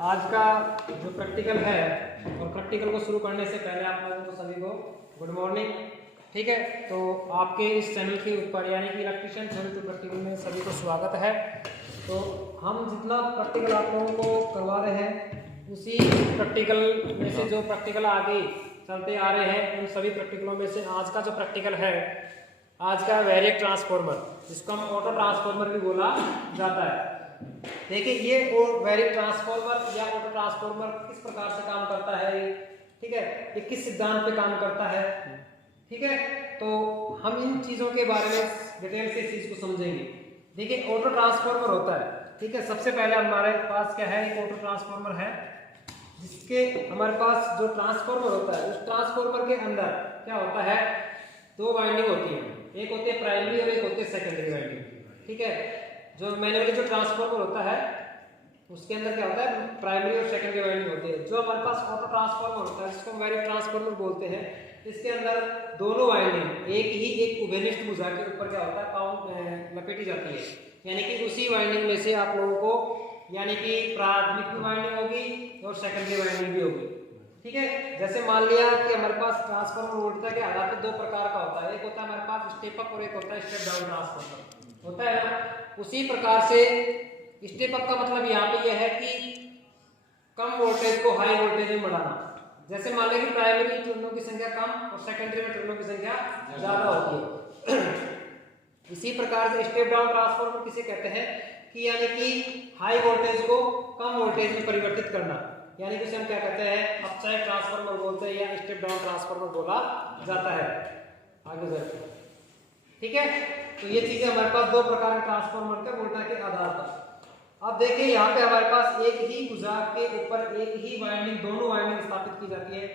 आज का जो प्रैक्टिकल है, और प्रैक्टिकल को शुरू करने से पहले आप लोगों को सभी को गुड मॉर्निंग। ठीक है, तो आपके इस चैनल के ऊपर यानी कि इलेक्ट्रिशियन चैनल टू प्रैक्टिकल में सभी को स्वागत है। तो हम जितना प्रैक्टिकल आप लोगों को करवा रहे हैं, उसी प्रैक्टिकल में से जो प्रैक्टिकल आगे चलते आ रहे हैं, उन सभी प्रैक्टिकलों में से आज का जो प्रैक्टिकल है, आज का वेरिएक ट्रांसफार्मर, जिसको हम ऑटो ट्रांसफार्मर भी बोला जाता है। देखिए, ये वेरिएक ट्रांसफार्मर या ऑटो ट्रांसफार्मर किस प्रकार से काम करता है, ठीक है, ये किस सिद्धांत पे काम करता है, ठीक है। तो हम इन चीजों के बारे में डिटेल से इस चीज को समझेंगे। देखिए, ऑटो ट्रांसफार्मर होता है, ठीक है। सबसे पहले हमारे पास क्या है, एक ऑटो ट्रांसफार्मर है, जिसके हमारे पास जो ट्रांसफार्मर होता है, उस ट्रांसफार्मर के अंदर क्या होता है, दो वाइंडिंग होती है, एक होती है प्राइमरी और एक होती है सेकेंडरी वाइंडिंग, ठीक है। जो मैनुअली जो ट्रांसफार्मर होता है, उसके अंदर क्या होता है, प्राइमरी और सेकेंडरी वाइंडिंग होती है। जो हमारे पास ऑटो ट्रांसफार्मर होता है, जिसको हम वेरिएक ट्रांसफार्मर बोलते हैं, इसके अंदर दोनों वाइंडिंग एक उभयनिष्ठ भुजा के ऊपर क्या होता है, लपेटी जाती है। यानी कि उसी वाइंडिंग में से आप लोगों को, यानी कि प्राथमिक वाइंडिंग होगी और सेकेंडरी वाइंडिंग भी होगी, ठीक है। जैसे मान लिया कि हमारे पास ट्रांसफार्मर वोल्टेज के आधार पर दो प्रकार का होता है, एक होता है हमारे पास स्टेप अप और एक होता है स्टेप डाउन ट्रांसफार्मर, होता है ना। उसी प्रकार से स्टेप अप का मतलब यहाँ पे यह है कि कम वोल्टेज को हाई वोल्टेज में बढ़ाना। जैसे मान लिया कि प्राइमरी टर्मिनलों की संख्या कम और सेकेंडरी में टर्मिनलों की संख्या ज्यादा होती है। इसी प्रकार से स्टेप डाउन ट्रांसफार्मर किसे कहते हैं कि यानी कि हाई वोल्टेज को कम वोल्टेज में परिवर्तित करना, यानी कि उसे हम क्या कहते हैं, अपसाइड ट्रांसफार्मर बोलते हैं या स्टेप डाउन ट्रांसफार्मर बोला जाता है। आगे बढ़ते हैं, ठीक है। तो ये चीजें हमारे पास दो प्रकार के ट्रांसफार्मर के वोल्टेज के आधार पर। अब देखिए, यहाँ पे हमारे पास एक ही भुजा के ऊपर एक ही वाइंडिंग, दोनों वाइंडिंग स्थापित की जाती है।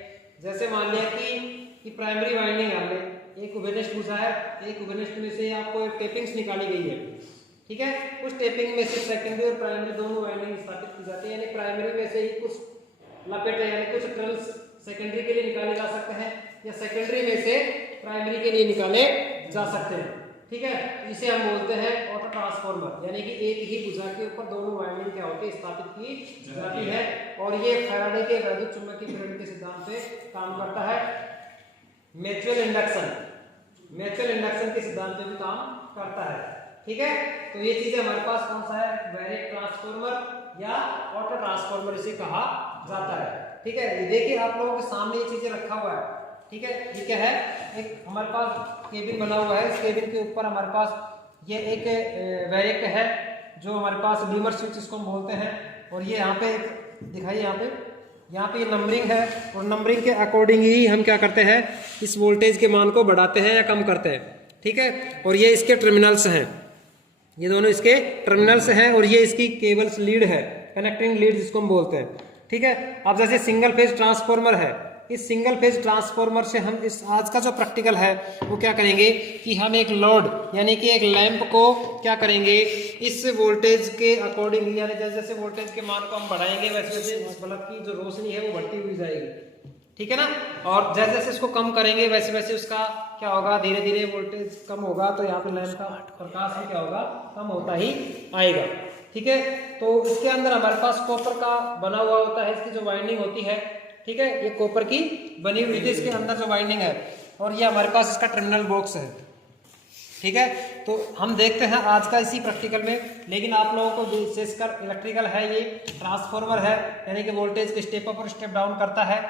जैसे मान लिया कि प्राइमरी वाइंडिंग है, एक उभयनिष्ठ भुजा है, एक उभयनिष्ठ में से आपको टेपिंग्स निकाली गई है, ठीक है। उस टेपिंग में से सेकेंडरी और प्राइमरी दोनों वाइंडिंग स्थापित की जाती है। यानी प्राइमरी में से ही कुछ लपेटे यानी कुछ टर्न्स सेकेंडरी के लिए निकाले जा सकते हैं, या सेकेंडरी में से प्राइमरी के लिए निकाले जा सकते हैं, ठीक है। इसे हम बोलते हैं ऑटो ट्रांसफार्मर, यानी कि एक ही भुजा के ऊपर दोनों वाइंडिंग क्या होती है, स्थापित की जाती है। और ये फैराडे के वैद्युत चुंबकीय प्रेरण के सिद्धांत पे काम करता है। म्यूचुअल इंडक्शन के सिद्धांत पे भी काम करता है, ठीक है। तो ये चीजें हमारे पास कौन सा है, वेरिएक ट्रांसफार्मर या ऑटो ट्रांसफार्मर इसे कहा जाता है, ठीक है। देखिए, आप लोगों के सामने ये चीजें रखा हुआ है, ठीक है। ये क्या है, एक हमारे पास केबिन बना हुआ है। इस केबिन के ऊपर हमारे पास ये एक वेरिएक है, जो हमारे पास लीमर स्विच इसको हम बोलते हैं। और ये यहाँ पे दिखाइए, यहाँ पे नंबरिंग है, और नंबरिंग के अकॉर्डिंग ही हम क्या करते हैं, इस वोल्टेज के मान को बढ़ाते हैं या कम करते हैं, ठीक है। और ये इसके टर्मिनल्स हैं, ये दोनों इसके टर्मिनल्स हैं, और ये इसकी केबल्स लीड है, कनेक्टिंग लीड जिसको हम बोलते हैं, ठीक है। अब जैसे सिंगल फेज ट्रांसफार्मर है, इस सिंगल फेज ट्रांसफार्मर से हम इस आज का जो प्रैक्टिकल है वो क्या करेंगे कि हम एक लोड यानी कि एक लैंप को क्या करेंगे, इस वोल्टेज के अकॉर्डिंग, यानी जैसे जैसे वोल्टेज के मान को हम बढ़ाएंगे, वैसे वैसे उस बल्ब की जो रोशनी है वो बढ़ती हुई जाएगी, ठीक है ना। और जैसे जैसे इसको कम करेंगे, वैसे वैसे उसका क्या होगा, धीरे धीरे वोल्टेज कम होगा, तो यहाँ पे लैंप का प्रकाश भी क्या होगा, कम होता ही आएगा, ठीक है। तो इसके अंदर हमारे पास कॉपर का बना हुआ होता है, इसकी जो वाइंडिंग होती है, ठीक है, ये कॉपर की बनी हुई थी, इसके अंदर जो वाइंडिंग है, और ये हमारे पास इसका टर्मिनल बॉक्स है, ठीक है। तो हम देखते हैं आज का इसी प्रैक्टिकल में। लेकिन आप लोगों को विशेषकर इलेक्ट्रिकल है, ये ट्रांसफार्मर है, यानी कि वोल्टेज के स्टेप अप और स्टेप डाउन करता है,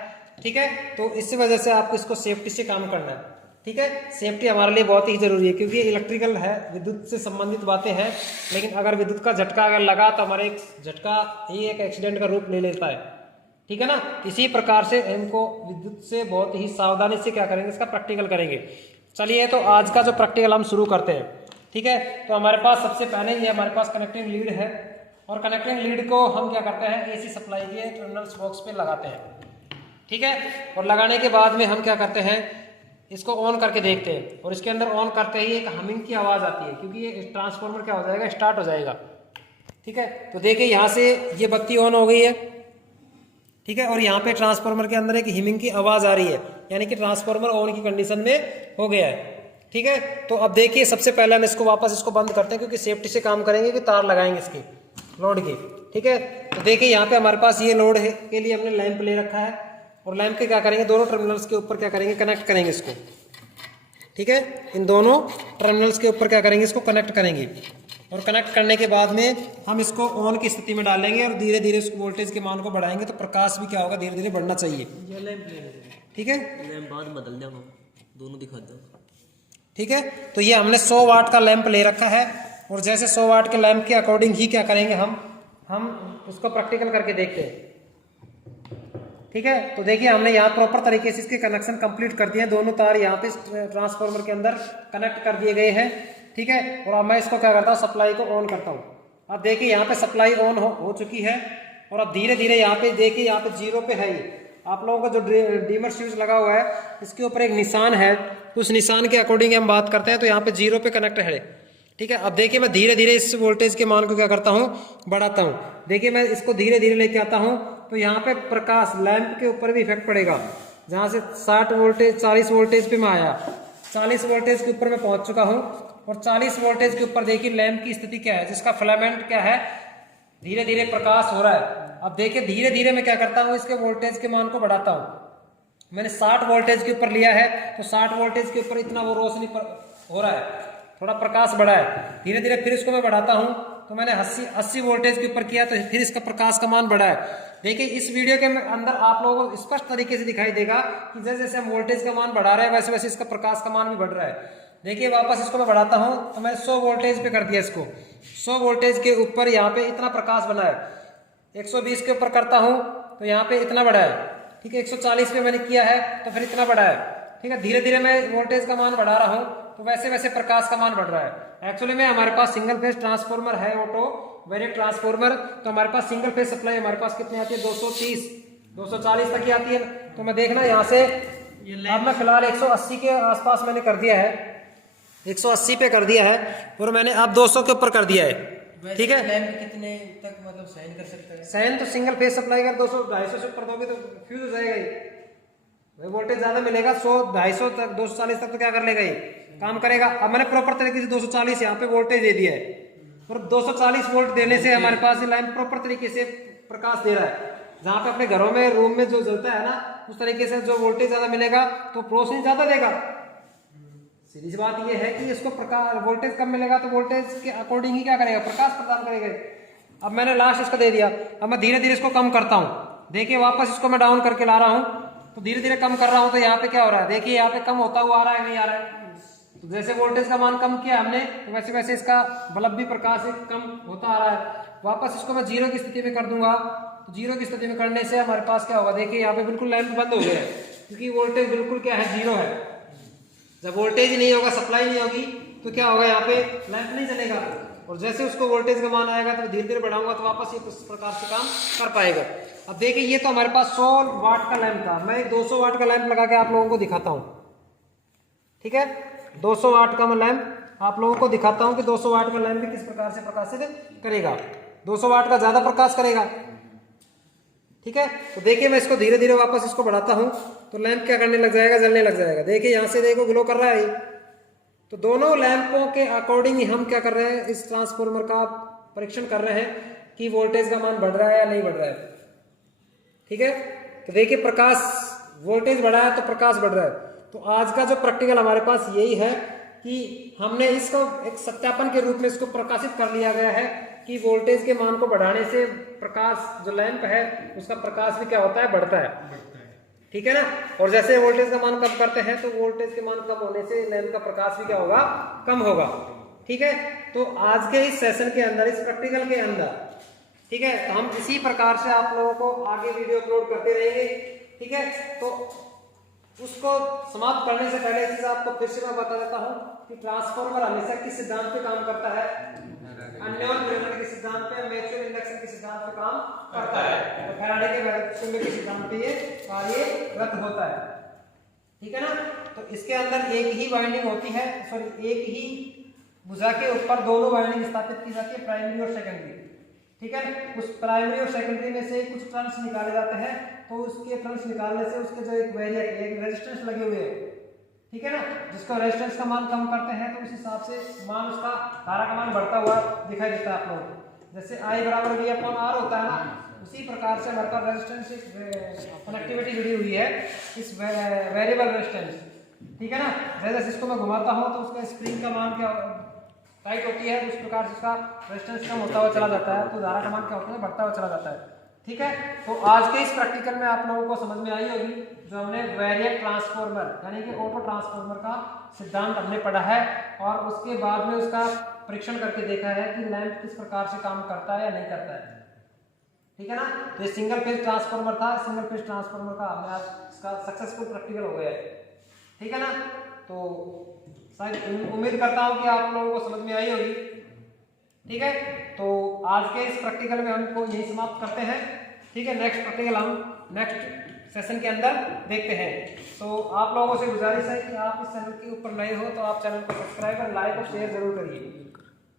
ठीक है। तो इसी वजह से आपको इसको सेफ्टी से काम करना है, ठीक है। सेफ्टी हमारे लिए बहुत ही जरूरी है, क्योंकि ये इलेक्ट्रिकल है, विद्युत से संबंधित बातें हैं। लेकिन अगर विद्युत का झटका अगर लगा, तो हमारे एक झटका ही एक एक्सीडेंट का रूप ले लेता है, ठीक है ना। इसी प्रकार से इनको विद्युत से बहुत ही सावधानी से क्या करेंगे, इसका प्रैक्टिकल करेंगे। चलिए, तो आज का जो प्रैक्टिकल हम शुरू करते हैं, ठीक है। तो हमारे पास सबसे पहले ये हमारे पास कनेक्टिंग लीड है, और कनेक्टिंग लीड को हम क्या करते हैं, एसी सप्लाई के टर्मिनल्स बॉक्स पे लगाते हैं, ठीक है। और लगाने के बाद में हम क्या करते हैं, इसको ऑन करके देखते हैं, और इसके अंदर ऑन करते ही एक हमिंग की आवाज आती है, क्योंकि ये ट्रांसफार्मर क्या हो जाएगा, स्टार्ट हो जाएगा, ठीक है। तो देखिए, यहाँ से ये बत्ती ऑन हो गई है, ठीक है। और यहाँ पे ट्रांसफार्मर के अंदर एक हिमिंग की आवाज आ रही है, यानी कि ट्रांसफार्मर ऑन की कंडीशन में हो गया है, ठीक है। तो अब देखिए, सबसे पहले हम इसको वापस बंद करते हैं, क्योंकि सेफ्टी से काम करेंगे, कि तार लगाएंगे इसकी लोड की, ठीक है। तो देखिए यहाँ पे हमारे पास ये लोड है के लिए हमने लैंप ले रखा है, और लैंप के क्या करेंगे, दोनों टर्मिनल्स के ऊपर क्या करेंगे, कनेक्ट करेंगे इसको। ठीक है, इन दोनों टर्मिनल्स के ऊपर क्या करेंगे, इसको कनेक्ट करेंगे, और कनेक्ट करने के बाद में हम इसको ऑन की स्थिति में डालेंगे और धीरे धीरे उसको वोल्टेज के मान को बढ़ाएंगे, तो प्रकाश भी क्या होगा, धीरे धीरे बढ़ना चाहिए। ठीक है, लैंप बाद बदल देना, दोनों दिखा दो। ठीक है, तो ये हमने 100 वाट का लैंप ले रखा है, और जैसे 100 वाट के लैंप के अकॉर्डिंग ही क्या करेंगे, हम उसको प्रैक्टिकल करके देखते हैं। ठीक है, तो देखिए हमने यहाँ प्रॉपर तरीके से इसके कनेक्शन कंप्लीट कर दिए हैं, दोनों तार यहाँ पे ट्रांसफार्मर के अंदर कनेक्ट कर दिए गए हैं। ठीक है, और अब मैं इसको क्या करता हूँ, सप्लाई को ऑन करता हूँ। अब देखिए यहाँ पे सप्लाई ऑन हो चुकी है, और अब धीरे धीरे यहाँ पे देखिए, यहाँ पे 0 पे है ये। आप लोगों का जो डीमर स्विच लगा हुआ है, इसके ऊपर एक निशान है, उस निशान के अकॉर्डिंग हम बात करते हैं, तो यहाँ पे 0 पे कनेक्ट है। ठीक है, अब देखिए मैं धीरे धीरे इस वोल्टेज के मान को क्या करता हूँ, बढ़ाता हूँ। देखिए मैं इसको धीरे धीरे लेके आता हूँ, तो यहाँ पे प्रकाश लैंप के ऊपर भी इफेक्ट पड़ेगा। जहाँ से 60 वोल्टेज 40 वोल्टेज पे मैं आया, 40 वोल्टेज के ऊपर मैं पहुंच चुका हूँ, और 40 वोल्टेज के ऊपर देखिए लैंप की स्थिति क्या है, जिसका फिलामेंट क्या है, धीरे धीरे प्रकाश हो रहा है। अब देखिए धीरे धीरे मैं क्या करता हूँ, इसके वोल्टेज के मान को बढ़ाता हूँ। मैंने 60 वोल्टेज के ऊपर लिया है, तो 60 वोल्टेज के ऊपर इतना वो रोशनी हो रहा है, थोड़ा प्रकाश बढ़ा है। धीरे धीरे फिर इसको मैं बढ़ाता हूँ, तो मैंने 80 वोल्टेज के ऊपर किया, तो फिर इसका प्रकाश का मान बढ़ा है। देखिए इस वीडियो के अंदर आप लोगों को स्पष्ट तरीके से दिखाई देगा कि जैसे जैसे हम वोल्टेज का मान बढ़ा रहे हैं, वैसे वैसे इसका प्रकाश का मान भी बढ़ रहा है। देखिए वापस इसको मैं बढ़ाता हूँ, तो मैंने 100 वोल्टेज पे कर दिया इसको। 100 वोल्टेज के ऊपर यहाँ पे इतना प्रकाश बना है। 120 के ऊपर करता हूँ, तो यहाँ पे इतना बढ़ा है। ठीक है, 140 पे मैंने किया है, तो फिर इतना बढ़ा है। ठीक है, धीरे धीरे मैं वोल्टेज का मान बढ़ा रहा हूँ, तो वैसे वैसे प्रकाश का मान बढ़ रहा है। एक्चुअली में हमारे पास सिंगल फेज ट्रांसफार्मर है, ऑटो वेरिएंट ट्रांसफार्मर, तो हमारे पास सिंगल फेज सप्लाई हमारे पास कितनी आती है, 230 240 तक की आती है। तो मैं देखना यहाँ से, अब मैं फिलहाल 180 के आसपास मैंने कर दिया है, 180 पे कर दिया है, और मैंने अब 200 के ऊपर कर दिया है। ठीक है, लैंप कितने तक मतलब सहन कर सकता है? सहन तो सिंगल फेज सप्लाई कर 200-250 से ऊपर दोगे तो फ्यूज हो जाएगा ही, वोल्टेज ज्यादा मिलेगा। 100-250 तक, 240 तक तो क्या कर लेगा, ये काम करेगा। अब मैंने प्रॉपर तरीके से 240 यहाँ पे वोल्टेज दे दिया है, और 240 वोल्ट देने से हमारे पास ये लैंप प्रॉपर तरीके से प्रकाश दे रहा है। जहाँ पे अपने घरों में रूम में जो जलता है ना, उस तरीके से जो वोल्टेज ज्यादा मिलेगा तो रोशनी ज्यादा देगा। सीधी सी बात ये है कि इसको प्रकाश वोल्टेज कम मिलेगा, तो वोल्टेज के अकॉर्डिंग ही क्या करेगा, प्रकाश प्रदान करेगा। अब मैंने लास्ट इसका दे दिया, अब मैं धीरे धीरे इसको कम करता हूँ। देखिए वापस इसको मैं डाउन करके ला रहा हूँ, तो धीरे धीरे कम कर रहा हूँ, तो यहाँ पे क्या हो रहा है, देखिए यहाँ पे कम होता हुआ आ रहा है, नहीं आ रहा है। तो जैसे वोल्टेज का मान कम किया हमने, तो वैसे वैसे इसका बल्ब भी प्रकाश कम होता आ रहा है। वापस इसको मैं 0 की स्थिति में कर दूंगा, तो 0 की स्थिति में करने से हमारे पास क्या होगा, देखिए यहाँ पे बिल्कुल लैंप बंद हो गया है, क्योंकि वोल्टेज बिल्कुल क्या है, 0 है। जब वोल्टेज ही नहीं होगा, सप्लाई नहीं होगी, तो क्या होगा, यहाँ पे लैंप नहीं चलेगा। और जैसे उसको वोल्टेज का मान आएगा, तो धीरे धीरे बढ़ाऊंगा, तो वापस ये इस प्रकार से काम कर पाएगा। अब देखिए ये तो हमारे पास 100 वाट का लैंप था, मैं एक 200 वाट का लैंप लगा के आप लोगों को दिखाता हूँ। ठीक है, 200 वाट का मैं लैंप आप लोगों को दिखाता हूँ कि 200 वाट का लैंप किस प्रकार से प्रकाशित करेगा। 200 वाट का ज्यादा प्रकाश करेगा। ठीक है, तो देखिए मैं इसको धीरे धीरे वापस इसको बढ़ाता हूँ, तो लैंप क्या करने लग जाएगा, जलने लग जाएगा। देखिए यहाँ से देखो ग्लो कर रहा है। तो दोनों लैंपों के अकॉर्डिंग ही हम क्या कर रहे हैं, इस ट्रांसफार्मर का परीक्षण कर रहे हैं कि वोल्टेज का मान बढ़ रहा है या नहीं बढ़ रहा है। ठीक है, तो देखिए प्रकाश, वोल्टेज बढ़ा है तो प्रकाश बढ़ रहा है। तो आज का जो प्रैक्टिकल हमारे पास यही है कि हमने इसको एक सत्यापन के रूप में इसको प्रकाशित कर लिया गया है कि वोल्टेज के मान को बढ़ाने से प्रकाश, जो लैंप है उसका प्रकाश भी क्या होता है, बढ़ता है। ठीक है ना, और जैसे वोल्टेज का मान कम करते हैं, तो वोल्टेज के मान कम होने से लैंप का प्रकाश भी क्या होगा, कम होगा। ठीक है, तो आज के इस सेशन के अंदर, इस प्रैक्टिकल के अंदर, ठीक है, तो हम इसी प्रकार से आप लोगों को आगे वीडियो अपलोड करते रहेंगे। ठीक है, तो उसको समाप्त करने से पहले चीज आपको फिर से मैं बता देता हूँ कि ट्रांसफार्मर हमेशा किस सिद्धांत पे काम करता है, अन्योन प्रेरण के सिद्धांत पे, म्यूचुअल इंडक्शन के सिद्धांत पे काम करता है। तो फैराडे के चुंबक के सिद्धांत पे ये कार्यरत होता है। ठीक है ना, तो इसके अंदर एक ही वाइंडिंग होती है, सॉरी एक ही भुजा के ऊपर दोनों वाइंडिंग स्थापित की जाती है, प्राइमरी और सेकेंडरी। ठीक है, उस प्राइमरी और सेकेंडरी में से कुछ टर्न्स निकाले जाते हैं, तो उसके टर्न्स निकालने से उसके जो एक वेरिएक, एक रेजिस्टेंस लगे हुए हैं, ठीक है ना, जिसका रेजिस्टेंस का मान कम करते हैं, तो उस हिसाब से मान, उसका धारा का मान बढ़ता हुआ दिखाई देता है आप लोगों को। जैसे I बराबर V अपॉन R होता है ना, उसी प्रकार से हमारे पास रेजिस्टेंस कनेक्टिविटी जुड़ी हुई है इस वेरिएबल रेजिस्टेंस, ठीक है ना। जैसे जैसे इसको मैं घुमाता हूँ तो उसका स्प्रिंग का मान क्या टाइट होती है, उस प्रकार से उसका रेजिस्टेंस कम होता हुआ चला जाता है, तो धारा का मान क्या होता है, बढ़ता हुआ चला जाता है, ठीक है। तो आज के इस प्रैक्टिकल में आप लोगों को समझ में आई होगी जो हमने वैरिएक ट्रांसफार्मर यानी कि ऑटो ट्रांसफार्मर का सिद्धांत हमने पढ़ा है, और उसके बाद में उसका परीक्षण करके देखा है कि लैंप किस प्रकार से काम करता है या नहीं करता है, ठीक है ना। तो ये सिंगल फेज ट्रांसफार्मर था, सिंगल फेज ट्रांसफार्मर का हमने आज इसका सक्सेसफुल प्रैक्टिकल हो गया है, ठीक है ना। तो शायद उम्मीद करता हूँ कि आप लोगों को समझ में आई होगी, ठीक है। तो आज के इस प्रैक्टिकल में हमको यही समाप्त करते हैं, ठीक है। नेक्स्ट प्रैक्टिकल हम नेक्स्ट सेशन के अंदर देखते हैं। तो आप लोगों से गुजारिश है कि आप इस चैनल के ऊपर नए हो तो आप चैनल को सब्सक्राइब और लाइक और शेयर जरूर करिए,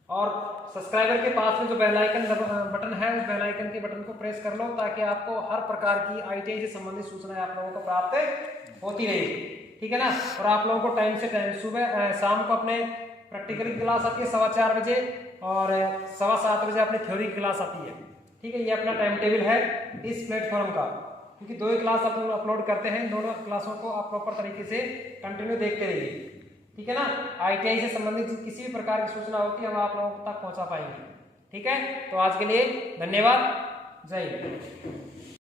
और सब्सक्राइबर के पास में जो बेल आइकन बटन है उस बेल आइकन के बटन को प्रेस कर लो, ताकि आपको हर प्रकार की ITI से संबंधित सूचनाएं आप लोगों को प्राप्त होती रहेगी, ठीक है ना। और आप लोगों को टाइम से टाइम सुबह शाम को अपने प्रैक्टिकल की क्लास आती है 4:15 बजे, और 7:15 बजे अपनी थ्योरी की क्लास आती है, ठीक है। ये अपना टाइम टेबल है इस प्लेटफॉर्म का, क्योंकि 2 ही क्लास आप लोग अपलोड करते हैं, दोनों क्लासों को आप प्रॉपर तरीके से कंटिन्यू देखते रहिए, ठीक है ना। ITI से संबंधित किसी भी प्रकार की सूचना होती है हम आप लोगों तक पहुंचा पाएंगे, ठीक है। तो आज के लिए धन्यवाद, जय हिंद।